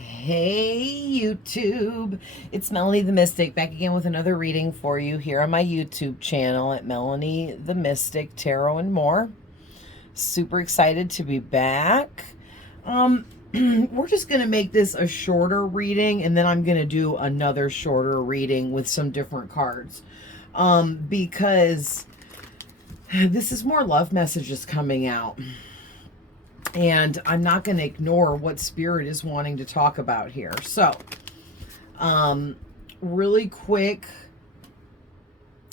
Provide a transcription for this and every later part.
Hey YouTube, it's Melanie the Mystic back again with another reading for you here on my YouTube channel at Melanie the Mystic Tarot and more. Super excited to be back. We're just going to make this a shorter reading, and then I'm going to do another shorter reading with some different cards because this is more love messages coming out. And I'm not going to ignore what Spirit is wanting to talk about here. So, really quick,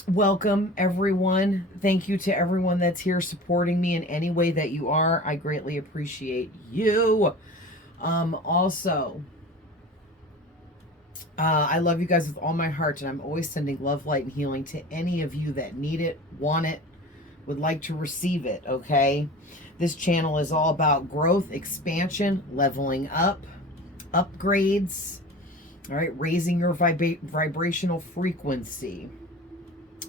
welcome everyone. Thank you to everyone that's here supporting me in any way that you are. I greatly appreciate you. Also, I love you guys with all my heart, and I'm always sending love, light, and healing to any of you that need it, want it, would like to receive it, okay? This channel is all about growth, expansion, leveling up, upgrades, all right, raising your vibrational frequency,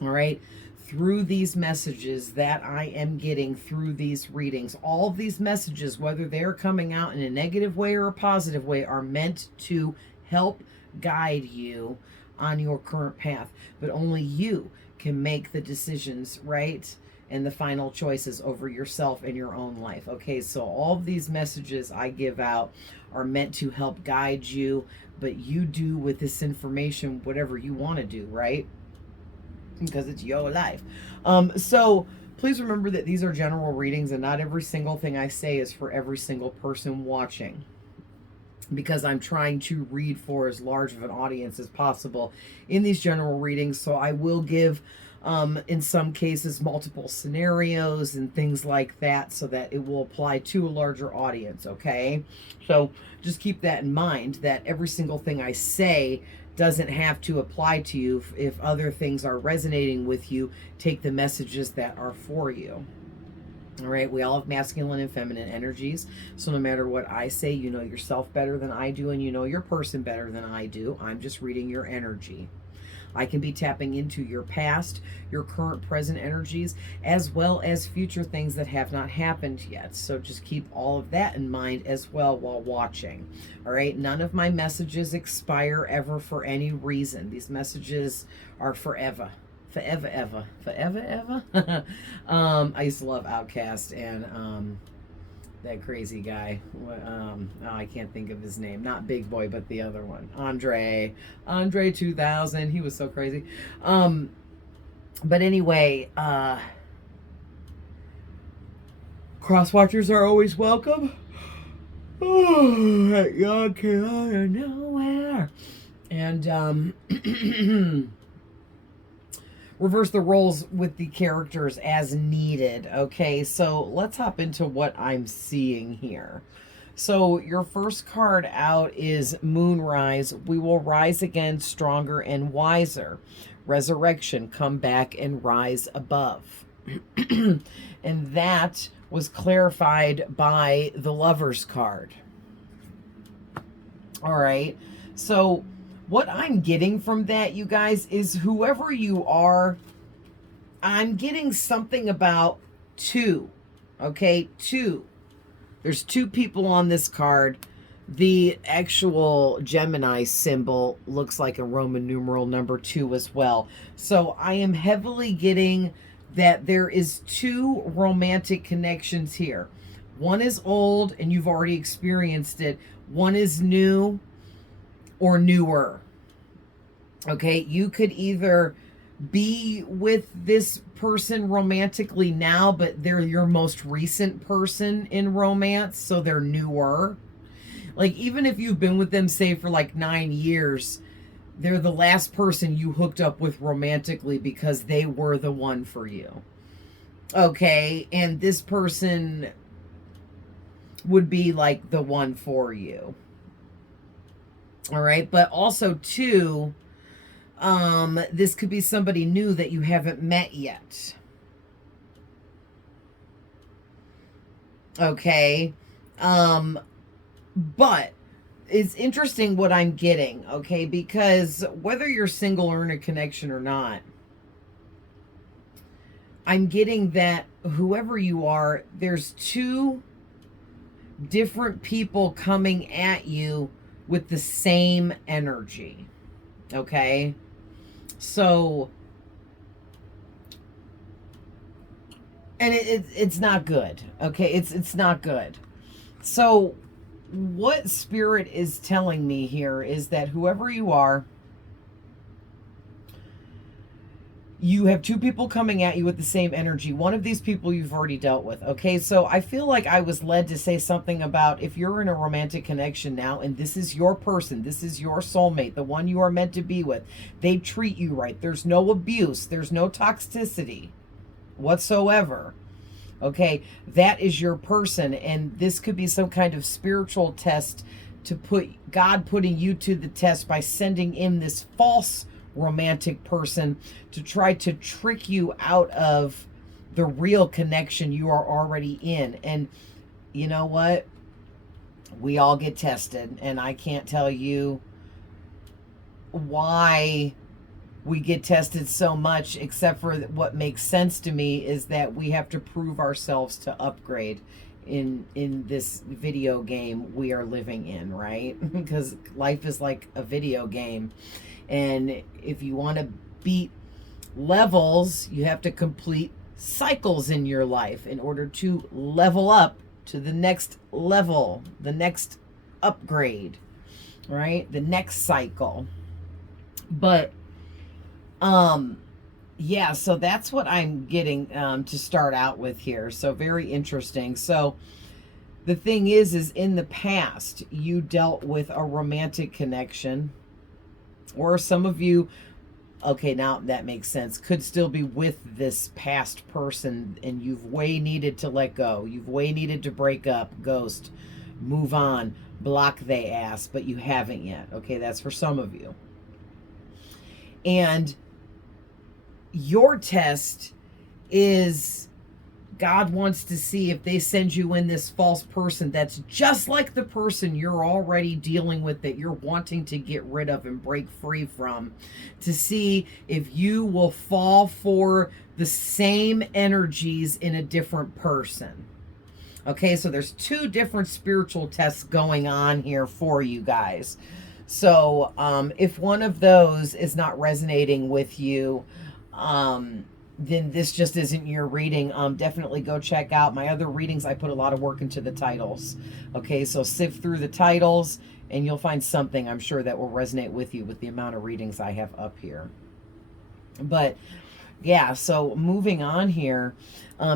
all right, through these messages that I am getting through these readings. All of these messages, whether they're coming out in a negative way or a positive way, are meant to help guide you on your current path, but only you can make the decisions, right? And the final choices over yourself and your own life. Okay, so all of these messages I give out are meant to help guide you, but you do with this information whatever you want to do, right? Because it's your life. So please remember that these are general readings, and not every single thing I say is for every single person watching, because I'm trying to read for as large of an audience as possible in these general readings. So I will give in some cases multiple scenarios and things like that, so that it will apply to a larger audience. Okay, so just keep that in mind, that every single thing I say doesn't have to apply to you. If other things are resonating with you, take the messages that are for you. All right, we all have masculine and feminine energies. So no matter what I say, you know yourself better than I do, and you know your person better than I do. I'm just reading your energy. I can be tapping into your past, your current, present energies, as well as future things that have not happened yet. So just keep all of that in mind as well while watching. All right, none of my messages expire ever for any reason. These messages are forever. Forever, ever. Forever, ever. I used to love Outkast and that crazy guy. Oh, I can't think of his name. Not Big Boy, but the other one. Andre 2000. He was so crazy. But anyway, cross watchers are always welcome. Oh, that young came out of nowhere. And reverse the roles with the characters as needed. Okay, so let's hop into what I'm seeing here. So your first card out is Moonrise. We will rise again stronger and wiser. Resurrection, come back and rise above. And that was clarified by the Lover's card. All right, so what I'm getting from that, you guys, is whoever you are, I'm getting something about two. Okay, two. There's two people on this card. The actual Gemini symbol looks like a Roman numeral number 2 as well. So I am heavily getting that there is two romantic connections here. One is old and you've already experienced it. One is new or newer. Okay, you could either be with this person romantically now, but they're your most recent person in romance, so they're newer. Like, even if you've been with them, say, for like 9 years, they're the last person you hooked up with romantically because they were the one for you. Okay, and this person would be like the one for you. All right, but also too, this could be somebody new that you haven't met yet. Okay, but it's interesting what I'm getting, okay, because whether you're single or in a connection or not, I'm getting that whoever you are, there's two different people coming at you with the same energy. Okay? So, and it's not good. Okay? It's not good. So, what Spirit is telling me here is that whoever you are, you have two people coming at you with the same energy. One of these people you've already dealt with. Okay, so I feel like I was led to say something about if you're in a romantic connection now and this is your person, this is your soulmate, the one you are meant to be with, they treat you right. There's no abuse, there's no toxicity whatsoever. Okay, that is your person, and this could be some kind of spiritual test to put God putting you to the test by sending in this false romantic person to try to trick you out of the real connection you are already in. And you know what? We all get tested, and I can't tell you why we get tested so much, except for what makes sense to me is that we have to prove ourselves to upgrade in this video game we are living in, right? Because life is like a video game, and if you want to beat levels, you have to complete cycles in your life in order to level up to the next level, the next upgrade, right? The next cycle. But yeah, so that's what I'm getting to start out with here. So very interesting. So the thing is in the past you dealt with a romantic connection, or some of you, okay, now that makes sense, could still be with this past person, and you've way needed to let go. You've way needed to break up, ghost, move on, block they ass, but you haven't yet. Okay, that's for some of you. And your test is God wants to see if they send you in this false person that's just like the person you're already dealing with, that you're wanting to get rid of and break free from, to see if you will fall for the same energies in a different person. Okay, so there's two different spiritual tests going on here for you guys. So if one of those is not resonating with you, then this just isn't your reading. Definitely go check out my other readings. I put a lot of work into the titles. Okay, so sift through the titles and you'll find something, I'm sure, that will resonate with you with the amount of readings I have up here. But yeah, so moving on here,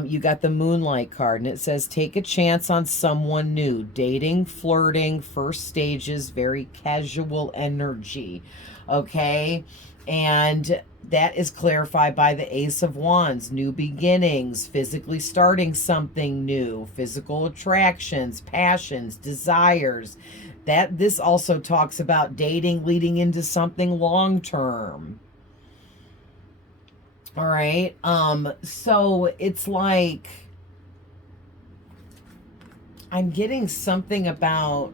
you got the Moonlight card, and it says take a chance on someone new. Dating, flirting, first stages, very casual energy. Okay, and that is clarified by the Ace of Wands. New beginnings, physically starting something new, physical attractions, passions, desires. That this also talks about dating leading into something long term. All right. So it's like I'm getting something about,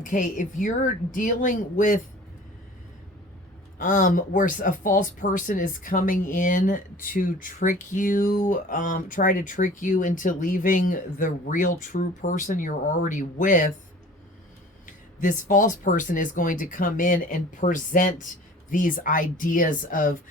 okay, if you're dealing with where a false person is coming in to trick you, try to trick you into leaving the real true person you're already with, this false person is going to come in and present these ideas of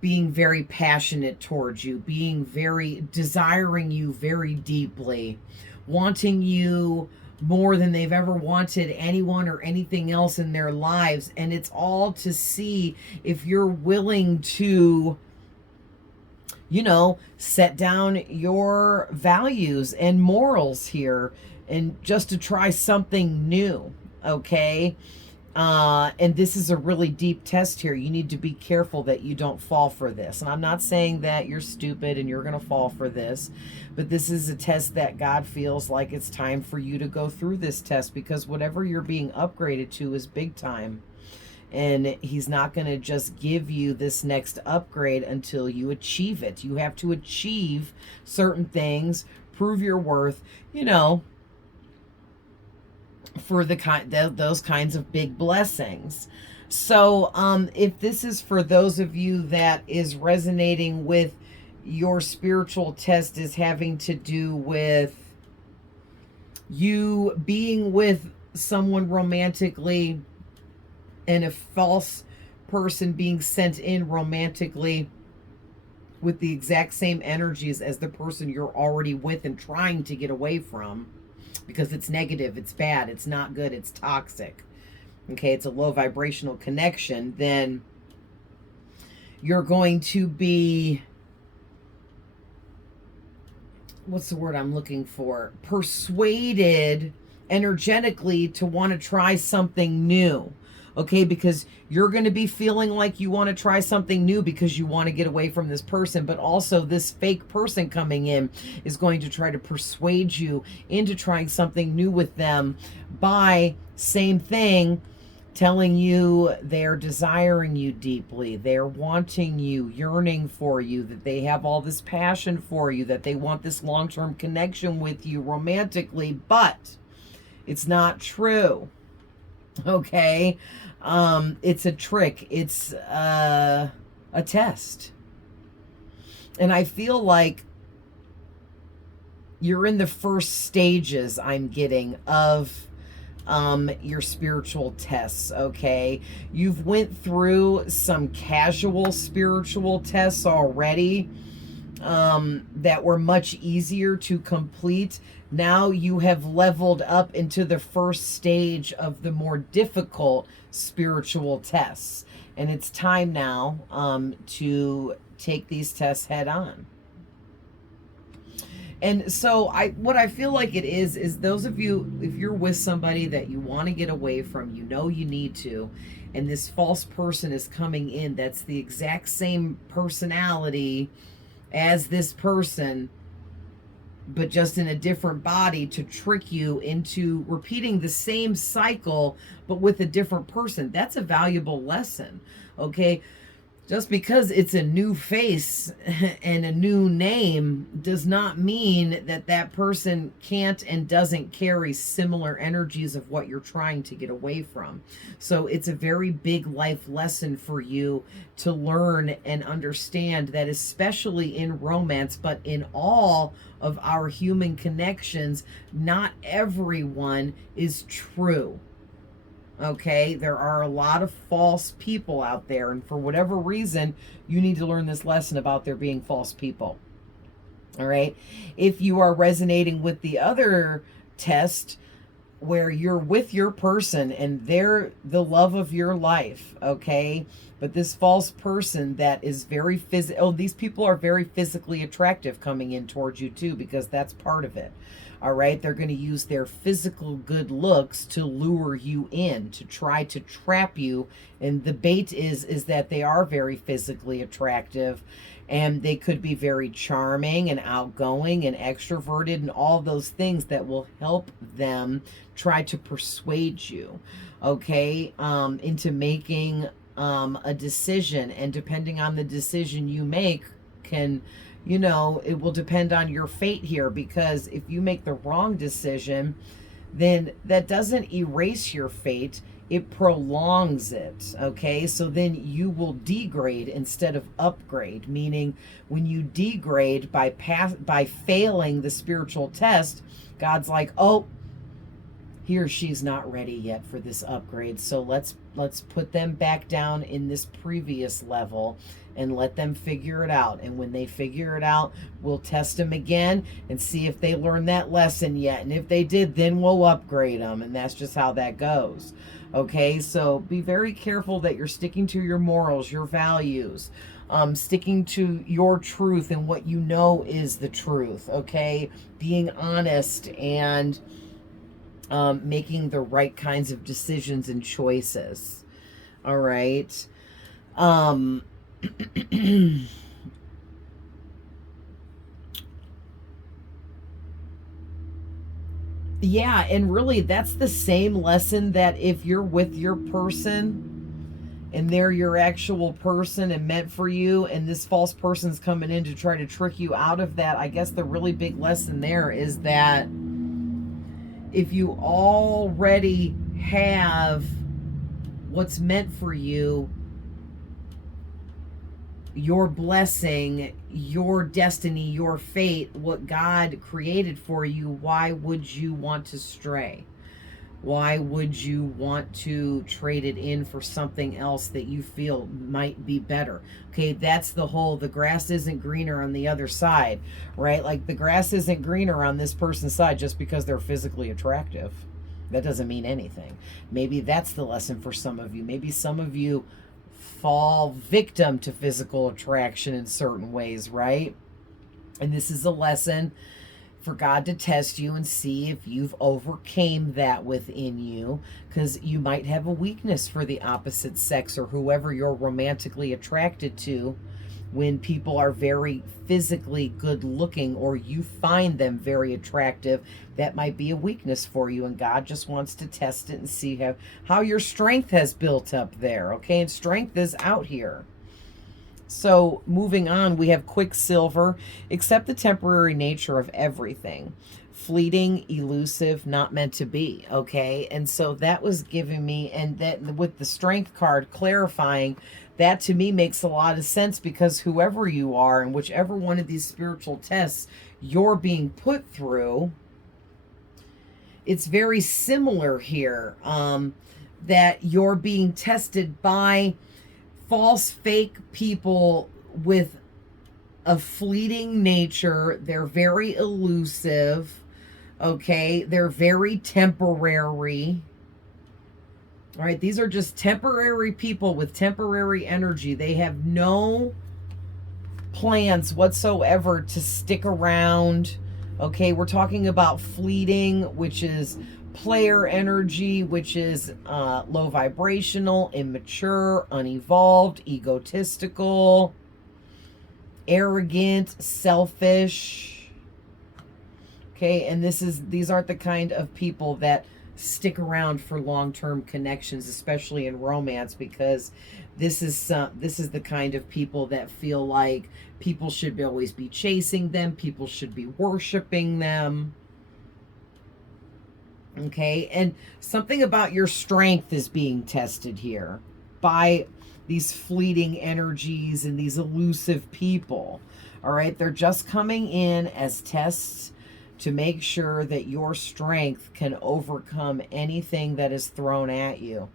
being very passionate towards you, being very, desiring you very deeply, wanting you more than they've ever wanted anyone or anything else in their lives. And it's all to see if you're willing to, you know, set down your values and morals here and just to try something new. Okay. And this is a really deep test here. You need to be careful that you don't fall for this. And I'm not saying that you're stupid and you're going to fall for this, but this is a test that God feels like it's time for you to go through this test, because whatever you're being upgraded to is big time. And he's not going to just give you this next upgrade until you achieve it. You have to achieve certain things, prove your worth, you know, for those kinds of big blessings. So if this is for those of you that is resonating with your spiritual test is having to do with you being with someone romantically and a false person being sent in romantically with the exact same energies as the person you're already with and trying to get away from, because it's negative, it's bad, it's not good, it's toxic. Okay, it's a low vibrational connection. Then you're going to be, what's the word I'm looking for? Persuaded energetically to want to try something new. Okay, because you're going to be feeling like you want to try something new because you want to get away from this person, but also this fake person coming in is going to try to persuade you into trying something new with them by, same thing, telling you they're desiring you deeply, they're wanting you, yearning for you, that they have all this passion for you, that they want this long-term connection with you romantically, but it's not true. Okay, it's a trick, it's a test. And I feel like you're in the first stages, I'm getting, of your spiritual tests. Okay, you've went through some casual spiritual tests already that were much easier to complete. Now you have leveled up into the first stage of the more difficult spiritual tests, and it's time now to take these tests head on. And so what I feel like it is those of you, if you're with somebody that you want to get away from, you know you need to, and this false person is coming in that's the exact same personality as this person, but just in a different body, to trick you into repeating the same cycle but with a different person. That's a valuable lesson. Okay, just because it's a new face and a new name does not mean that that person can't and doesn't carry similar energies of what you're trying to get away from. So it's a very big life lesson for you to learn and understand that, especially in romance, but in all of our human connections, not everyone is true. Okay, there are a lot of false people out there, and for whatever reason, you need to learn this lesson about there being false people. All right, if you are resonating with the other test where you're with your person and they're the love of your life, okay, but this false person that is very these people are very physically attractive coming in towards you too, because that's part of it. All right, they're going to use their physical good looks to lure you in, to try to trap you. And the bait is that they are very physically attractive, and they could be very charming and outgoing and extroverted and all those things that will help them try to persuade you, okay, into making a decision. And depending on the decision you make, it will depend on your fate here, because if you make the wrong decision, then that doesn't erase your fate, it prolongs it. Okay, so then you will degrade instead of upgrade, meaning when you degrade by failing the spiritual test, God's like, oh, he or she's not ready yet for this upgrade, so let's put them back down in this previous level and let them figure it out. And when they figure it out, we'll test them again and see if they learned that lesson yet, and if they did, then we'll upgrade them. And that's just how that goes. Okay, so be very careful that you're sticking to your morals, your values, sticking to your truth and what you know is the truth. Okay, being honest and making the right kinds of decisions and choices. All right. Yeah, and really that's the same lesson, that if you're with your person and they're your actual person and meant for you, and this false person's coming in to try to trick you out of that, I guess the really big lesson there is that if you already have what's meant for you, your blessing, your destiny, your fate, what God created for you, why would you want to stray? Why would you want to trade it in for something else that you feel might be better? Okay, that's the grass isn't greener on the other side, right? Like the grass isn't greener on this person's side just because they're physically attractive. That doesn't mean anything. Maybe that's the lesson for some of you. Maybe some of you fall victim to physical attraction in certain ways, right? And this is a lesson for God to test you and see if you've overcame that within you, because you might have a weakness for the opposite sex or whoever you're romantically attracted to. When people are very physically good looking or you find them very attractive, that might be a weakness for you, and God just wants to test it and see how your strength has built up there. Okay, and strength is out here. So moving on, we have Quicksilver. Accept the temporary nature of everything. Fleeting, elusive, not meant to be. Okay, and so that was giving me, and that with the Strength card clarifying, that to me makes a lot of sense, because whoever you are and whichever one of these spiritual tests you're being put through, it's very similar here, that you're being tested by false, fake people with a fleeting nature. They're very elusive, okay? They're very temporary. All right, these are just temporary people with temporary energy. They have no plans whatsoever to stick around. Okay, we're talking about fleeting, which is player energy, which is low vibrational, immature, unevolved, egotistical, arrogant, selfish. Okay, and these aren't the kind of people that stick around for long-term connections, especially in romance, because this is the kind of people that feel like people should always be chasing them, people should be worshiping them. Okay, and something about your strength is being tested here by these fleeting energies and these elusive people. All right, they're just coming in as tests to make sure that your strength can overcome anything that is thrown at you.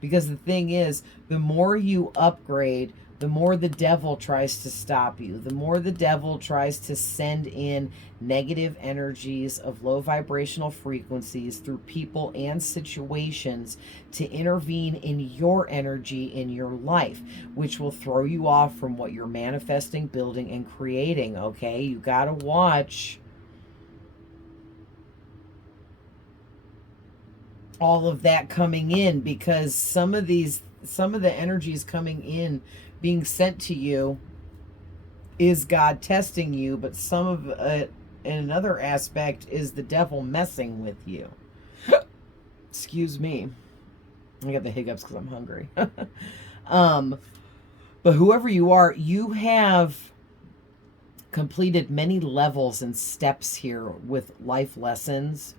Because the thing is, the more you upgrade, the more the devil tries to stop you. The more the devil tries to send in negative energies of low vibrational frequencies through people and situations to intervene in your energy in your life, which will throw you off from what you're manifesting, building, and creating. Okay, you gotta watch all of that coming in, because some of the energies coming in being sent to you is God testing you, but some of it in another aspect is the devil messing with you. Excuse me, I got the hiccups because I'm hungry. But whoever you are, you have completed many levels and steps here with life lessons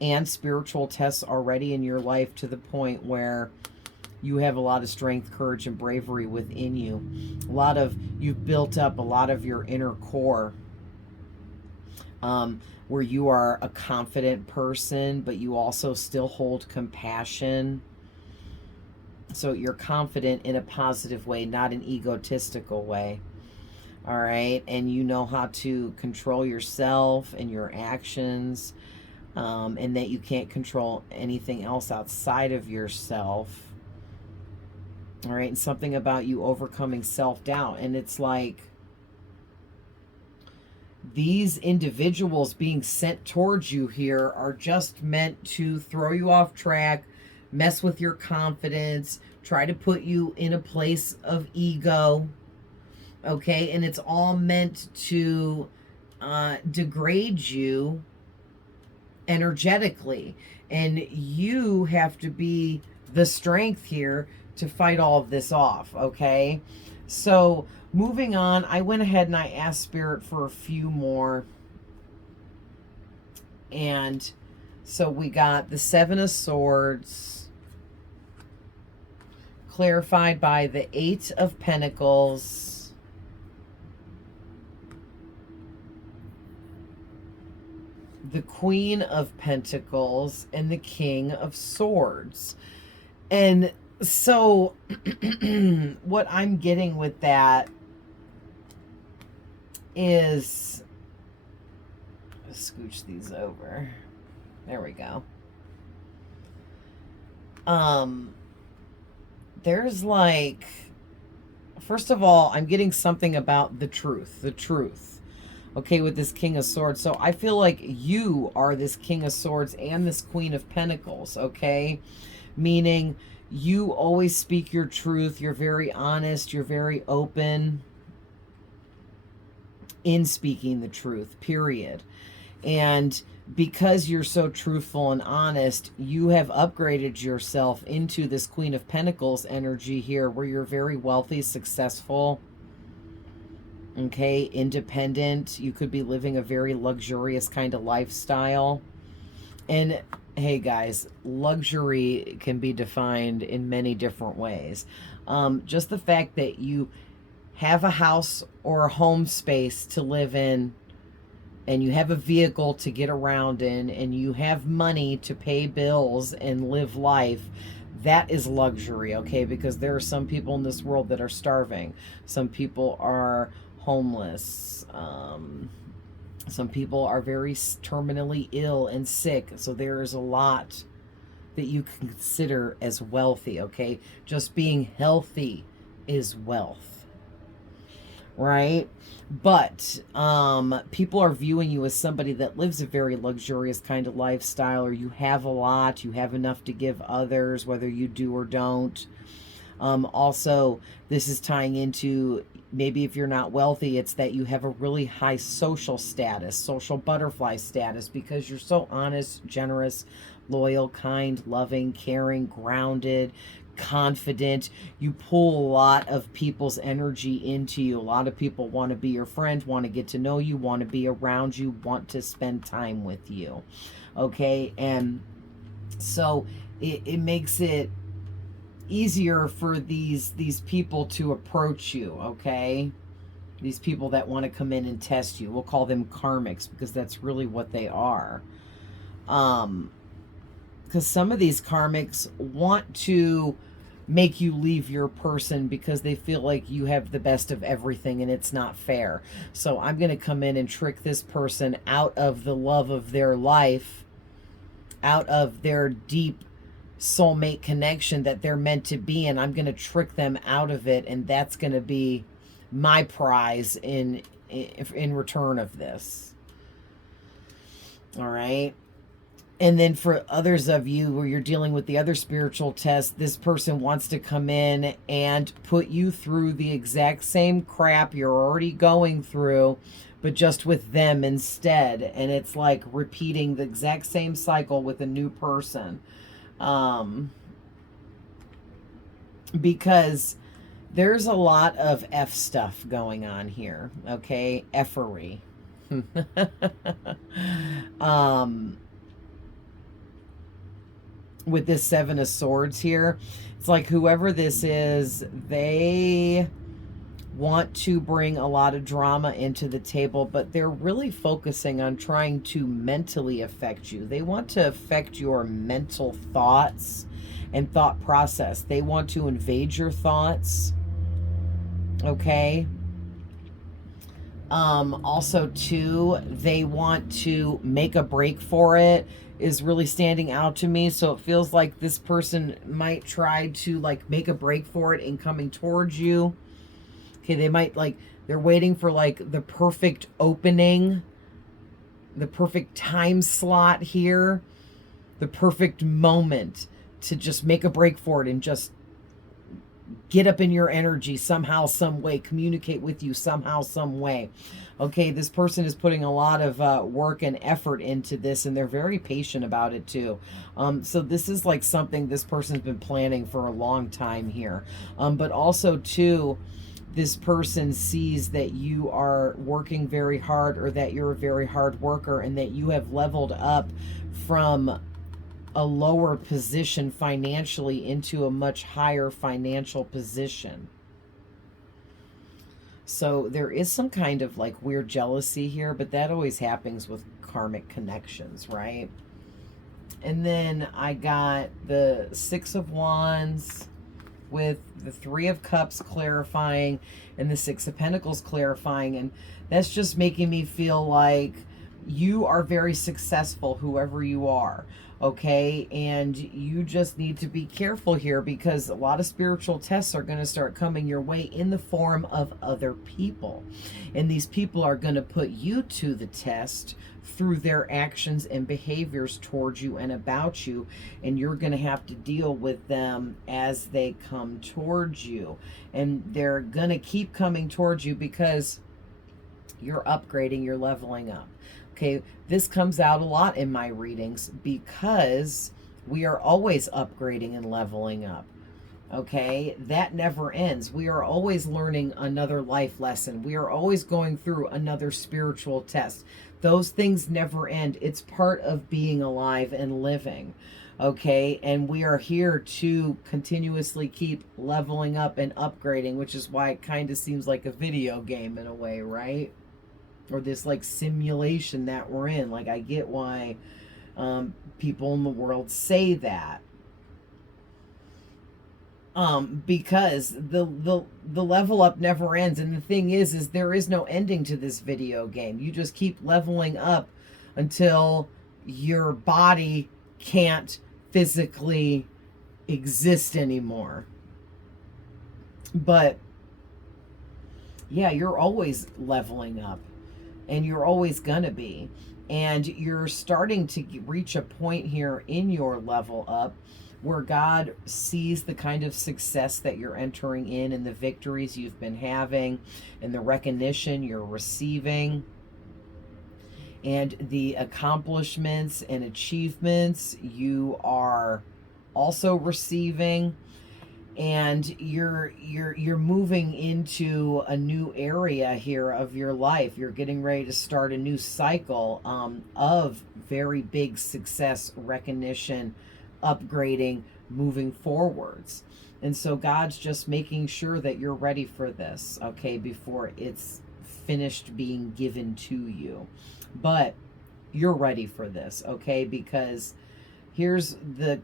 and spiritual tests already in your life, to the point where you have a lot of strength, courage, and bravery within you. You've built up a lot of your inner core, where you are a confident person, but you also still hold compassion. So you're confident in a positive way, not an egotistical way. All right, and you know how to control yourself and your actions. And that you can't control anything else outside of yourself. All right, and something about you overcoming self-doubt. And it's like these individuals being sent towards you here are just meant to throw you off track, mess with your confidence, try to put you in a place of ego. Okay, and it's all meant to degrade you energetically, and you have to be the strength here to fight all of this off. Okay, so moving on, I went ahead and I asked Spirit for a few more, and so we got the Seven of Swords, clarified by the Eight of Pentacles, the Queen of Pentacles, and the King of Swords. And so what I'm getting with that is, scooch these over. There we go. There's like, first of all, I'm getting something about the truth, okay, with this King of Swords. So I feel like you are this King of Swords and this Queen of Pentacles, okay? Meaning you always speak your truth. You're very honest. You're very open in speaking the truth, period. And because you're so truthful and honest, you have upgraded yourself into this Queen of Pentacles energy here, where you're very wealthy, successful, okay, independent. You could be living a very luxurious kind of lifestyle. And hey guys, luxury can be defined in many different ways. Just the fact that you have a house or a home space to live in, and you have a vehicle to get around in, and you have money to pay bills and live life, that is luxury, okay? Because there are some people in this world that are starving. Some people are homeless. Some people are very terminally ill and sick. So there is a lot that you can consider as wealthy, okay? Just being healthy is wealth, right? But people are viewing you as somebody that lives a very luxurious kind of lifestyle, or you have a lot, you have enough to give others, whether you do or don't. Also, this is tying into, maybe if you're not wealthy, it's that you have a really high social status, social butterfly status, because you're so honest, generous, loyal, kind, loving, caring, grounded, confident. You pull a lot of people's energy into you. A lot of people want to be your friend, want to get to know you, want to be around you, want to spend time with you, okay? And so it makes it easier for these people to approach you, okay? These people that want to come in and test you. We'll call them karmics, because that's really what they are. Because some of these karmics want to make you leave your person because they feel like you have the best of everything and it's not fair. So I'm going to come in and trick this person out of the love of their life, out of their deep soulmate connection that they're meant to be in. I'm going to trick them out of it, and that's going to be my prize in return of this. All right? And then for others of you where you're dealing with the other spiritual test, this person wants to come in and put you through the exact same crap you're already going through, but just with them instead. And it's like repeating the exact same cycle with a new person. Because there's a lot of F stuff going on here, okay? Effery. With this Seven of Swords here, it's like whoever this is, they want to bring a lot of drama into the table, but they're really focusing on trying to mentally affect you. They want to affect your mental thoughts and thought process. They want to invade your thoughts, okay? Also, too, they want to make a break for it, is really standing out to me. So it feels like this person might try to like make a break for it in coming towards you. Okay, they might like, they're waiting for like the perfect opening, the perfect time slot here, the perfect moment to just make a break for it and just get up in your energy somehow, some way, communicate with you somehow, some way. Okay, this person is putting a lot of work and effort into this, and they're very patient about it too. So this is like something this person's been planning for a long time here. But also too, this person sees that you are working very hard, or that you're a very hard worker, and that you have leveled up from a lower position financially into a much higher financial position. So there is some kind of like weird jealousy here, but that always happens with karmic connections, right? And then I got the Six of Wands with the Three of Cups clarifying and the Six of Pentacles clarifying. And that's just making me feel like you are very successful, whoever you are. Okay, and you just need to be careful here, because a lot of spiritual tests are going to start coming your way in the form of other people. And these people are going to put you to the test through their actions and behaviors towards you and about you. And you're going to have to deal with them as they come towards you. And they're going to keep coming towards you because you're upgrading, you're leveling up. Okay, this comes out a lot in my readings because we are always upgrading and leveling up. Okay, that never ends. We are always learning another life lesson. We are always going through another spiritual test. Those things never end. It's part of being alive and living. Okay, and we are here to continuously keep leveling up and upgrading, which is why it kind of seems like a video game in a way, right? Or this like simulation that we're in. Like, I get why people in the world say that, because the level up never ends. And the thing is there is no ending to this video game. You just keep leveling up until your body can't physically exist anymore. But yeah, you're always leveling up. And you're always gonna be. And you're starting to reach a point here in your level up where God sees the kind of success that you're entering in, and the victories you've been having, and the recognition you're receiving, and the accomplishments and achievements you are also receiving. And you're moving into a new area here of your life. You're getting ready to start a new cycle of very big success, recognition, upgrading, moving forwards. And so God's just making sure that you're ready for this, okay, before it's finished being given to you. But you're ready for this, okay, because here's the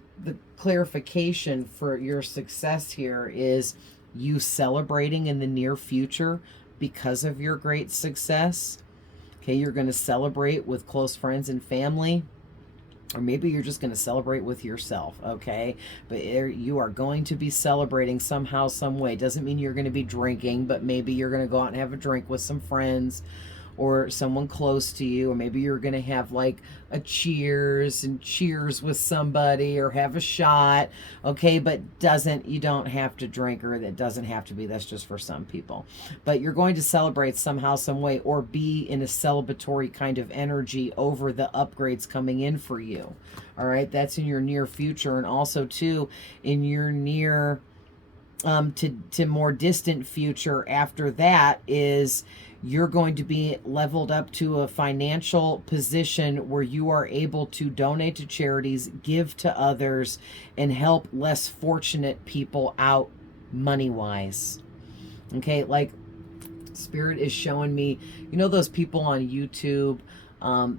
clarification for your success here is you celebrating in the near future because of your great success. Okay, you're going to celebrate with close friends and family, or maybe you're just going to celebrate with yourself, okay? But you are going to be celebrating somehow, some way. Doesn't mean you're going to be drinking, but maybe you're going to go out and have a drink with some friends or someone close to you, or maybe you're going to have like a cheers with somebody, or have a shot, okay? But you don't have to drink, or that doesn't have to be, that's just for some people. But you're going to celebrate somehow, some way, or be in a celebratory kind of energy over the upgrades coming in for you. All right, that's in your near future. And also too, in your near to more distant future after that, is you're going to be leveled up to a financial position where you are able to donate to charities, give to others, and help less fortunate people out money-wise. Okay, like Spirit is showing me, you know those people on YouTube,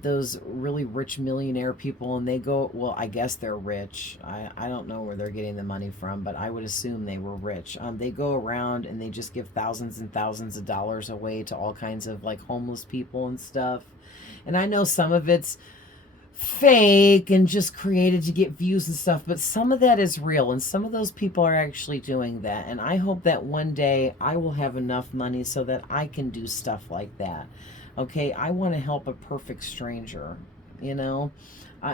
those really rich millionaire people, and they go, well, I guess they're rich. I don't know where they're getting the money from, but I would assume they were rich. They go around and they just give thousands and thousands of dollars away to all kinds of like homeless people and stuff. And I know some of it's fake and just created to get views and stuff, but some of that is real, and some of those people are actually doing that. And I hope that one day I will have enough money so that I can do stuff like that. Okay, I want to help a perfect stranger, you know.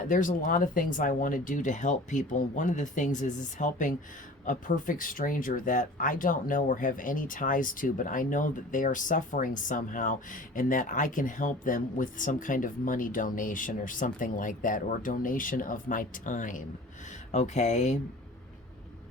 There's a lot of things I want to do to help people. One of the things is helping a perfect stranger that I don't know or have any ties to, but I know that they are suffering somehow, and that I can help them with some kind of money donation or something like that, or a donation of my time. Okay,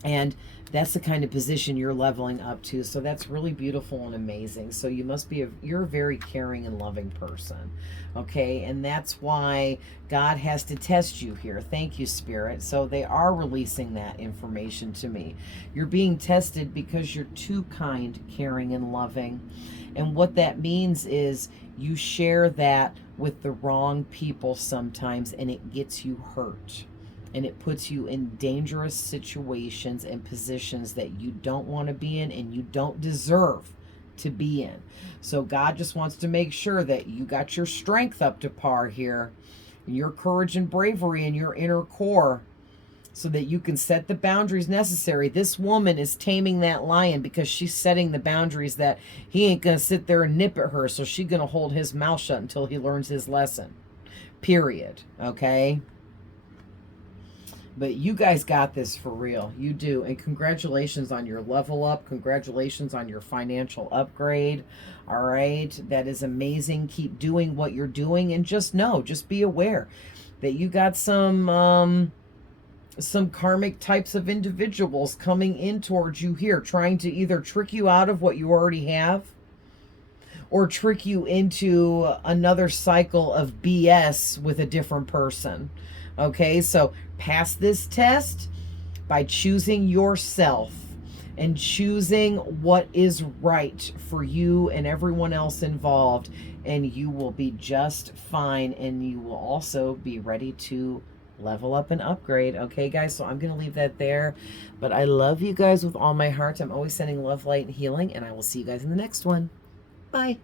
And that's the kind of position you're leveling up to. So that's really beautiful and amazing. So you must be you're a very caring and loving person. Okay. And that's why God has to test you here. Thank you, Spirit. So they are releasing that information to me. You're being tested because you're too kind, caring, and loving. And what that means is you share that with the wrong people sometimes, and it gets you hurt. And it puts you in dangerous situations and positions that you don't want to be in and you don't deserve to be in. So God just wants to make sure that you got your strength up to par here, your courage and bravery in your inner core, so that you can set the boundaries necessary. This woman is taming that lion because she's setting the boundaries that he ain't going to sit there and nip at her. So she's going to hold his mouth shut until he learns his lesson. Period. Okay? But you guys got this for real. You do. And congratulations on your level up. Congratulations on your financial upgrade. All right. That is amazing. Keep doing what you're doing. And just know, just be aware that you got some karmic types of individuals coming in towards you here, trying to either trick you out of what you already have or trick you into another cycle of BS with a different person. Okay, so pass this test by choosing yourself and choosing what is right for you and everyone else involved, and you will be just fine, and you will also be ready to level up and upgrade. Okay, guys, so I'm going to leave that there, but I love you guys with all my heart. I'm always sending love, light, and healing, and I will see you guys in the next one. Bye.